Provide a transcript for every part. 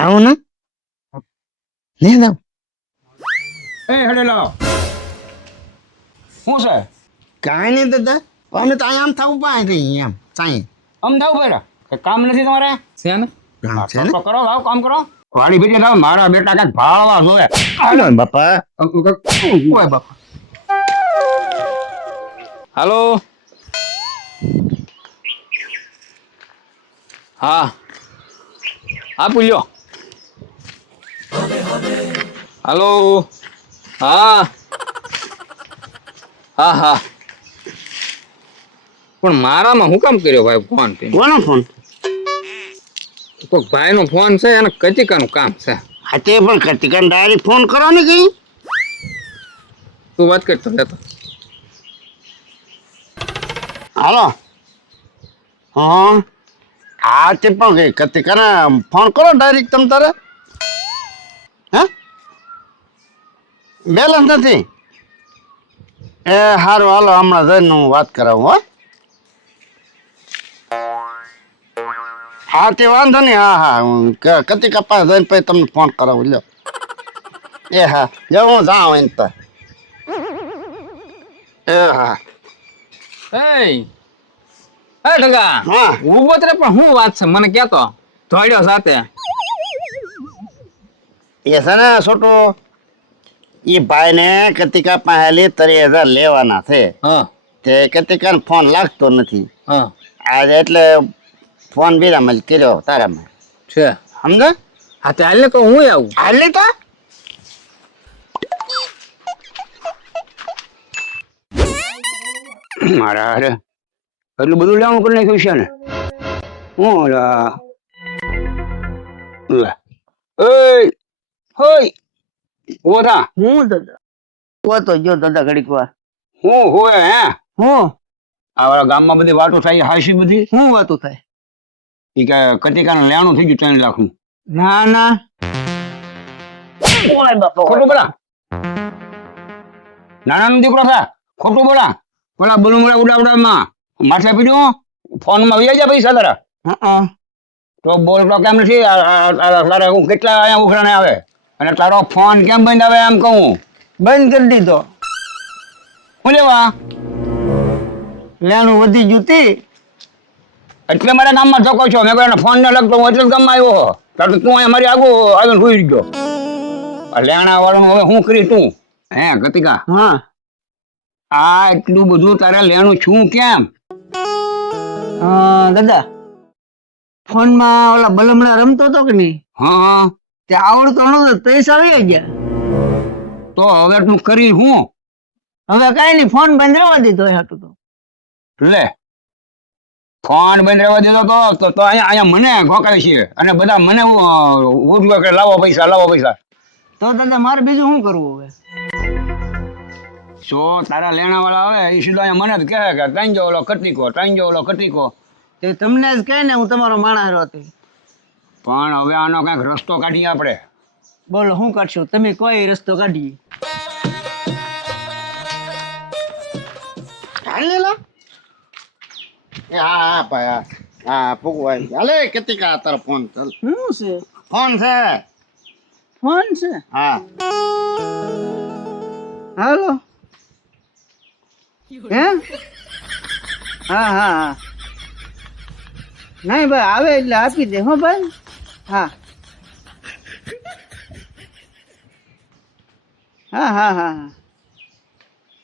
જાઓ ને લે જાઓ. એ હેડે લાવો શું છે કાંઈ નહીં દાદા અમે તો અહીંયા આમ થવું પાય રહી એમ સાંઈ અમદાવાદ બેરા કામ નથી તમારે છે ને કામ છે ને તો કરો લાવો કામ કરો વાડી ભેટી લાવો મારા બેટા કાંઈક ભાળવા જોવે હાલો ને બાપા. ઓય બાપા હાલો હા હા પૂલ્યો હાલો હા હા હા પણ મારામાં હું કામ કર્યો ભાઈ ફોન કોનો ફોન? કોઈક ભાઈનો ફોન છે અને કચિકાનું કામ છે હા તે પણ કતિકાને ડાયરેક્ટ ફોન કરો ને કઈ. તું વાત કરતો લેતો હાલો હા હા તે પણ કઈ કતિકાને ફોન કરો ડાયરેક્ટ તમ તારે. હે બેલેન્સ નથી એ સારું હાલો હમણાં જઈને હું વાત કરાવું હો. હા તે વાંધો નહીં હા હા હું કતિકા પાસે જઈને પછી તમને ફોન કરાવું લ્યો. એ હા જો હું જાઉં એને તો. એ હા એ ઢગા હા ઉભો જ રે પણ શું વાત છે મને કહેતો ધોડ્યો સાથે એ છે ને છોટું એ ભાઈને કતિકા પાસે 30,000 લેવાના છે હા તે કતિકાને ફોન લાગતો નથી હા આજે એટલે ફોન બીરામાં જ કર્યો તારામાં છે સમજો. હા તે હાલ ને કહું હું આવું હાલ તો મારા અરે એટલું બધું લેવાનું કરી નાખ્યું છે ને હું લે એ હોય ઉભો થા હું દાદા તો જો દાદા ઘડીક વાર હું હોય હે હું આ ગામમાં બધી વાતો થાય હાસી બધી હું વાતું થાય. ઈ કે કતિકાનું લેણું થઈ ગયું 3 લાખનું ના ના ઓય બાપા ખોટું બોલા નાનાનો દીકરો થા ખોટું બોલા પેલા બલુમડા ઉડાવડામાં માથે પીડ્યું ફોનમાં વહી જાય પૈસા તારા હા તો બોલ તો કેમ નથી તારા હું કેટલા અહીંયા ઉઘરાણે આવે અને તારો ફોન કેમ બંધ આવે એમ કહું બંધ કરી દીધો. હું લેવા લેણું વધી ગયું તી એટલે મારા ગામમાં ધક્કો છો મેં કહ્યું ફોન ન લગતો હું એટલે જ ગામમાં આવ્યો તાર તું અહીંયા મારી આગળ આવીને સુઈ ગયો આ લેણા વાળાનું હવે શું કરી તું હે કતિકા હા આ એટલું બધું તારા લેણું છું કેમ દાદા ફોનમાં ઓલા બલમણા રમતો હતો કે નહીં હા હા તે આવડતો નતો પૈસા આવી ગયા. તો હવે તું કરી હું હવે કઈ નહીં ફોન બંધ રહેવા દીધો એ હાટું તો. લે ફોન બંધ રહેવા દીધો તો અહીંયા મને ઘોકાય છે અને બધા મને ઉઠવે કે લાવો પૈસા તો દાદા મારે બીજું શું કરવું હવે? જો તારા લેણા વાળા આવે એ સીધો અહીંયા મને જ કહે કે ત્રણ ઓલો કટીકો તે તમને જ કહે ને હું તમારો માણસ હતી. પણ હવે આનો કાંઈક રસ્તો કાઢીએ આપણે બોલો શું કરશો તમે કોઈ રસ્તો કાઢીએ. હા ભાઈ હા પૂગવાય હાલે કતિકા તારો ફોન ચાલ શું છે ફોન છે હા હાલો હે હા હા હા નહીં ભાઈ આવે એટલે આપી દે હો ભાઈ હા હા હા હા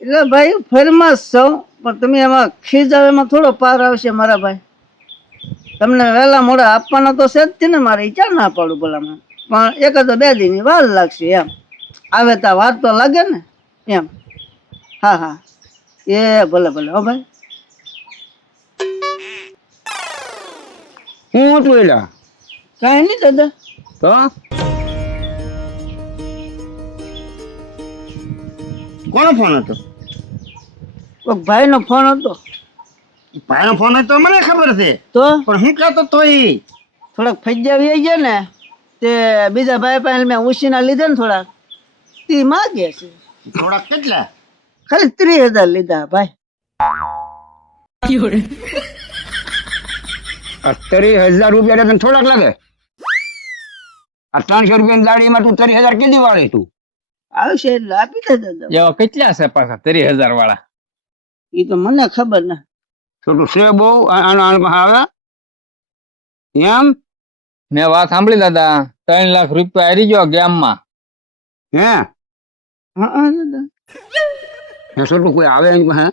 એટલે ભાઈ ફરમાશ છો પણ તમે એમાં ખીજાવ એમાં થોડો પાર આવશે મારા ભાઈ. તમને વહેલા મોડા આપવાના તો છે જ છે ને મારે ક્યાં ના પાડું ભલામાં પણ 1 તો 2 દિનની વાર લાગશે એમ આવે તો વાર તો લાગે ને એમ હા હા એ ભલે ભલે હો ભાઈ. હું હતું એલા કાંઈ નહીં દાદા તો કોનો ફોન હતો? કોઈક ભાઈનો ફોન હતો. ભાઈનો ફોન હતો મને ખબર છે તો પણ હું કહેતો તો ઈ થોડાક ફજ્જાવી ગયા ને તે બીજા ભાઈ પાસે મેં ઉછીના લીધા ને થોડાક તે માગે છે. થોડાક કેટલા? ખાલી 30,000 લીધા ભાઈ. 30,000 રૂપિયા તને થોડાક લાગે આ 300 રૂપિયાની દાડીમાં તું 30,000 કેદી વાળી તું? આવશે એટલે આપી દે દાદા. એવા કેટલા છે પાછા 30,000 વાળા? એ તો મને ખબર ને. તો તું છે બહુ આવે એમ? મેં વાત સાંભળી દાદા, 3 લાખ રૂપિયા હારી ગયો ગેમમાં. હે હા દાદા. છોટું કોઈ આવે એની પાસે?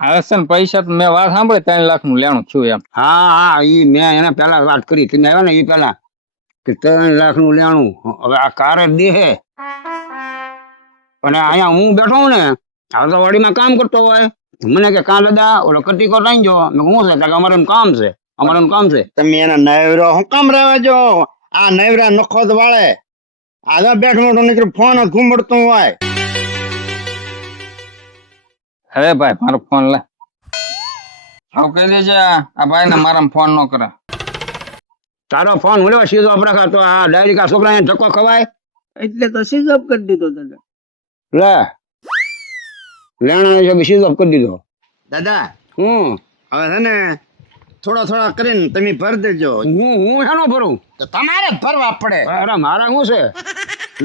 હવે છે ને પૈસા તો મેં વાત સાંભળી 3 લાખ નું લેણું છું એમ. હા ઈ મેં એને પેલા વાત કરી, તમે આવ્યા ને એ પેલા કે 3 લાખ નું લેણું. હવે આ કાર જ દે હે અને અહીંયા હું બેઠો હું ને વાડીમાં કામ કરતો હોય, મને કે કા દાદા ઓલો કટીકો લઈ જો. મેં હું છે કે અમારે એમ કામ છે, અમારે એમ કામ છે. તમે એના નવરો હું કામ રહેવા જો? આ નવરા નખો જ વાળે. આ બેઠ મોટું નીકળ્યું ફોન જ ઘુંબડતું હોય. હવે ભાઈ મારો ફોન લે. હવે કહી દેજે આ ભાઈ ને મારા ફોન નો કરે. તારો ફોન હું લેવા સીધો આપણે તો આ ડાયરી કા છોકરાને ધક્કો ખવાય એટલે તો સ્વિચ ઓફ કરી દીધો દાદા. લે લેણા છે સીધો કરી દીધો. દાદા હું હવે છે ને થોડા કરીને તમે ભર દેજો. હું શાનો ભરું? તો તમારે જ ભરવા પડે. અરે મારા શું છે?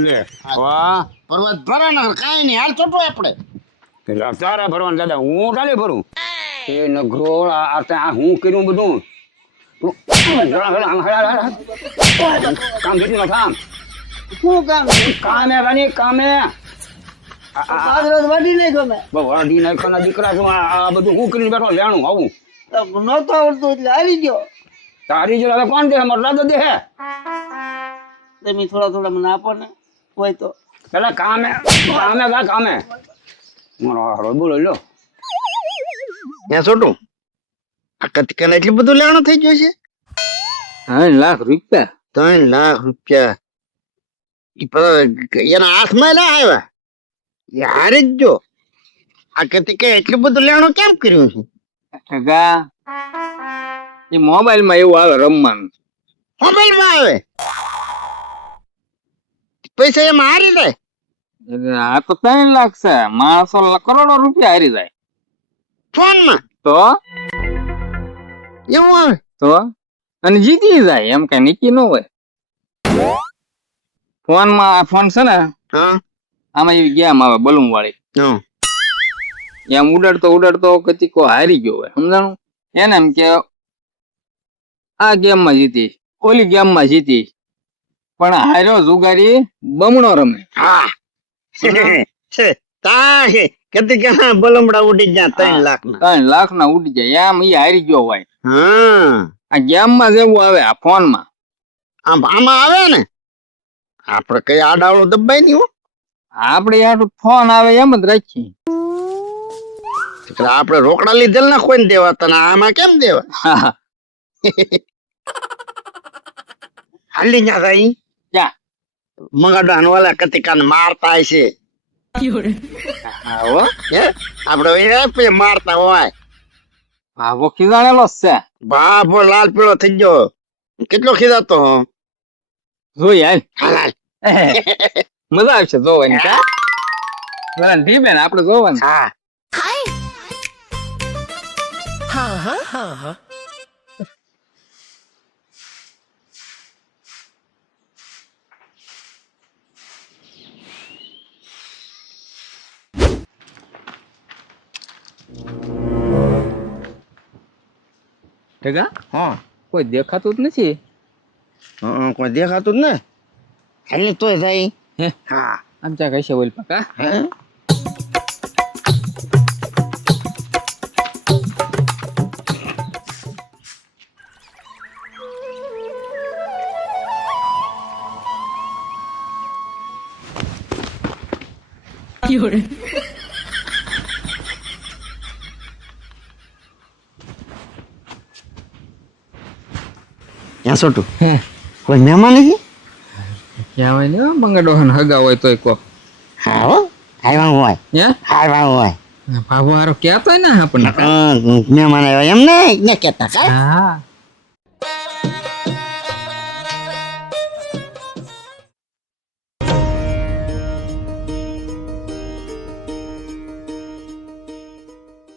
લે વાહ પર્વત ભરે ને કાંઈ નહીં, હાલ છોટો આપણે. તારે ભરવાનું દાદા, હું ચાલે ભરું? એ નગરો આ હું કર્યું બધું કામ કેટલું કામ શું કામ? કામે રાની કામે પાછળ વાડી નહીં ગમે. વાડી નાખવાના દીકરા છું. આ બધું હું કરીને બેઠો લેણું આવું નહોતો આવડતું એટલે આવી ગયો. તારી જો હવે કોણ દે? મારો દાદો દે હે. તમે થોડા મને આપો ને હોય તો. પેલા કામે જા કામે. મારો હારો બોલો લો. ત્યાં છોટું આ કતિકાને એટલું બધું લેવાનું થઈ ગયું છે? 3 લાખ રૂપિયા? 3 લાખ રૂપિયા એના હાથમાં ના આવ્યા. એ હારી જ જો. આ કતિકા એટલું બધું લેવાનું કેમ કર્યું છે? કાકા એ મોબાઈલ માં એવું આવે રમવાનું. મોબાઈલ માં આવે પૈસા એમાં હારી જાય. આ તો 3 લાખ છે, માણસો કરોડો રૂપિયા હારી જાય. ફોન માં તો એવું આવે તો અને જીતી જાય એમ કઈ નક્કી ન હોય. ફોન માં ફોન છે ને હા આમાં એવી ગેમ આવે બલૂન વાળી. હા એમ ઉડાડતો કતીકો હારી ગયો હોય સમજાણું. એને એમ કે આ ગેમ માં જીતી, ઓલી ગેમ માં જીતી, પણ હાર્યો જુગારી બમણો રમે. હા તા છે કતિકા બલમડા ઉડી ગયા 3 લાખ ના. 3 લાખ ના ઉડી જાય એમ ઈ હારી ગયો હોય. હા આ ગેમ માં જેવું આવે આ ફોન માં. આમાં આવે ને આપડે કઈ આડાવડું દબાઈ નહીં હો. આપડે યાર ફોન આવે એમ જ રાખીએ. આપડે રોકડા લીધેલ ના કોઈ દેવા તને આમાં કેમ દેવા? હાલી ન્યા જાય ક્યાં મંગાડાન વાળા કતિકાને મારતા છે. આવો હે આપડે એ મારતા હોય. ભાવો ખીજાણેલો જ છે. બાપો લાલ પીળો થઈ ગયો. કેટલો ખીજાતો હો. જોઈ હાલ હાલ મજા આવશે જોવાની. કા બરાબર ઢીબેન આપણે જોવાનું. હા ઠીકા હા કોઈ દેખાતું જ નથી. કોઈ દેખાતું જ ને. હાલી તોય જાય. હે હા આમ ચા કઈ છે ઓલ પકા. હે ત્યાં છોટું કોઈ મહેમાન નથી? ક્યાં હોય ને બંગડો હગા હોય તોય કો. હા હો આવ્યા હોય. હે આવ્યા હોય. ભાવો હારો કહેતો ને આપણને. મહેમાન આવ્યા એમ ને કેતા કા. હા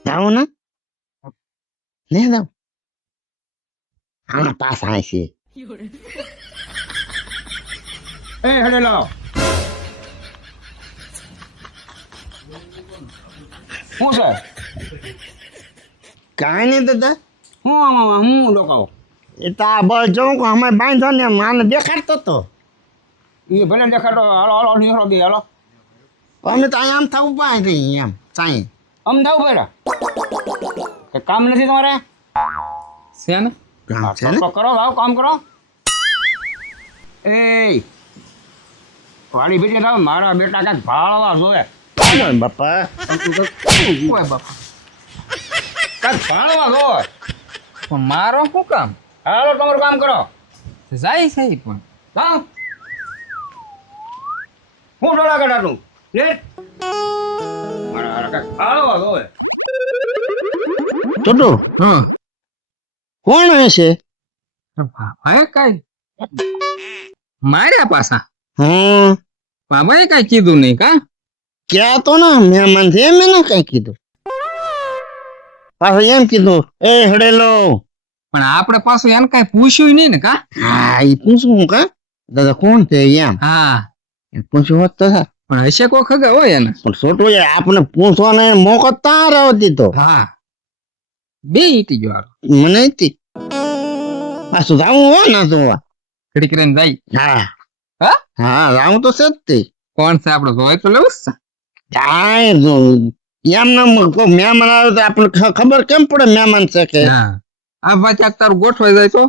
જાઉં ને ને જાઉં. હા પાસ આવે છે. એ હેડે લાવો શું છે કાંઈ નહીં દાદા હું ડોકાવો એ તો આ બસ જોઉં કે અમે બાંધો ને માને દેખાડતો તો એ ભલે દેખાડો હાલો હાલો નીકળો બે હાલો અમે તો અહીંયા આમ થવું પાય રહી એમ સાંઈ અમદાવાદ ભેરા કે કામ નથી તમારે છે ને કામ છે ને તો કરો આવો કામ કરો એ વાડી ભેટી થાવ મારા બેટા કાંઈક ભાળવા જોવે બાપા ઓય બાપા કાંઈક ભાળવા જોવે પણ મારો શું કામ હાલો તમારું કામ કરો જાય છે ઈ પણ કામ હું ડોળા કાઢાતું લે મારા હારા કાંઈક ભાળવા જોવે છોટું હા કોણ હશે હવે કઈ માર્યા પાછા હા બાબાએ કઈ કીધું નહીં કા ક્યાં તો ના મહેમાન છે એમ એને કઈ કીધું પાછું એમ કીધું એ હડેલો પણ આપણે પાછું એને કઈ પૂછ્યું નહીં ને કા હા એ પૂછું કા દાદા કોણ છે એમ હા પૂછ્યું હોત તો થાય. પણ હશે કોઈ ખબર હોય એને પણ છોટું યાર આપણે પૂછવાનો મોકો તાર આવતી તો હા બે ઈટી ગયો મને હતી પાછું જાવું હોય ને જોવા ઘડીક રહીને જાય હા હા હા જાવું તો છે જ તે કોણ છે આપણે જોય તો લેવું જ છે કાંઈ જો એમ નામ કોઈ મહેમાન આવે તો આપણે ખબર કેમ પડે મહેમાન છે કે હા આ ભાઈ ક્યાંક તારું ગોઠવાઈ જાય તો